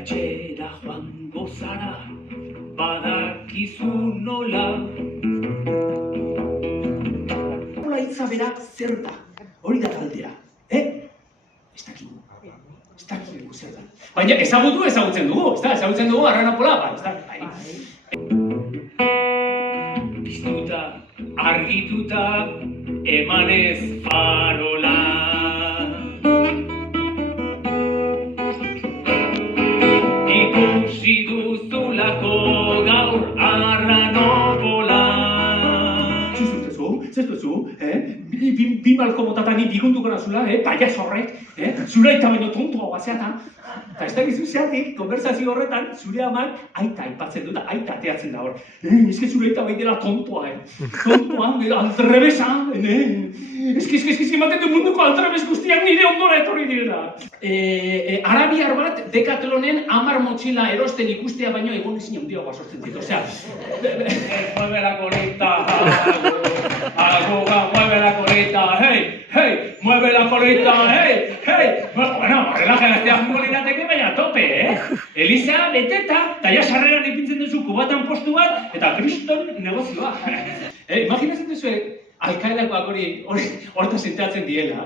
etxera joango zara, badakizu nola. Nola hitza bera zer da, hori da galdera, Ez dakigu zer da. Baina ezagutzen dugu, ezagutzen dugu Arranapola, bai. Piztuta, argituta, emanez farola. Ikusi duzulako gaur Arranopola. Zestuzu, bi malko motatan ni bigunduko nazula, paias horrek, zure aita baino tontoa bazeatan. Eta ez da gizu zeatik, konversazio horretan, zure amak aita aipatzen dut, aita ateatzen da hor. Eske zure aita baitela tontoa, tontoa, aldrebesa, eske ematen du munduko aldrebes guztiak nire ondora etorri direla. Arabiar bat, Decathlonen 10 motxila erosten ikustea baino egon ezin handiagoa sortzen dit, osea, mueve la colita, mueve la colita, hey, mueve la colita, hey. Bueno, relaja gaztea jungo lirateke, baina tope, Eliza, beteta, eta ja sarreran ipintzen duzu kubatan postu bat, eta kriston negozioa. Imaginatzen duzu, Alkaedakoak hortaz enteatzen diela,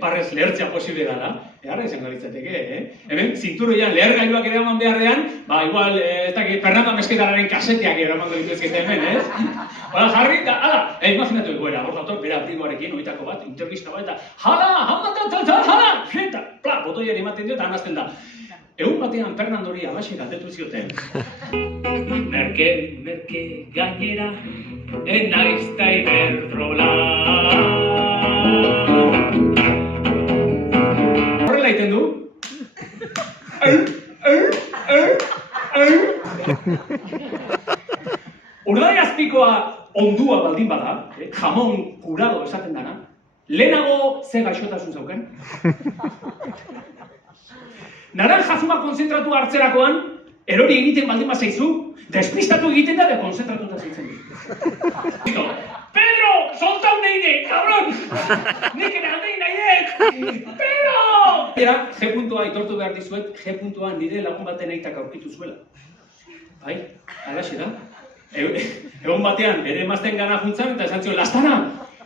parrez lehertzea posible dara, ara izango litzateke, Hemen, zinturoian lehergailuak ere eman beharrean, igual, ez dakit, Fernando Mesquedararen kaseteak ere emango dituzkete hemen, Hala, jarri, eta, imaginatu egoera, hor dator, bera abrigoarekin, oitako bat, intervista bat, eta, hala, eta, botoiari ematen dio, eta anazten da. Egun batean Fernandori alaxe galdetu zioten. Merke gainera, naiz ta Iberdrola. Horrela egiten du. Urdai azpikoa ondua baldin bada, jamon kurado esaten dana, lehenago ze gaixotasun zauken? Naranja zuma konzentratu hartzerakoan, erori egiten baldin bazaizu, despistatu egiten da, konzentratuta zaitzen du. Pedro, soltau neide, cabron! Nik ere aldei nahiek! Pedro! Era, G puntua aitortu behar dizuet, G puntua nire lagun baten aitak aurkitu zuela. Bai, alaxe da. Egun batean, bere emazten gana juntzan, eta esan zion, Lastana,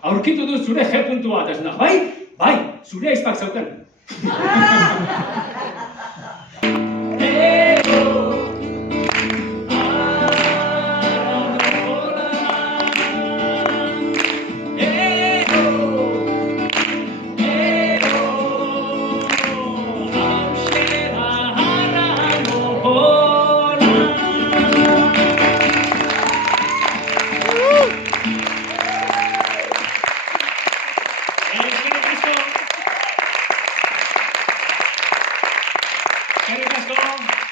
aurkitu du zure G puntua, eta esan da, bai, zure aizpak zauken. Eskerrik asko.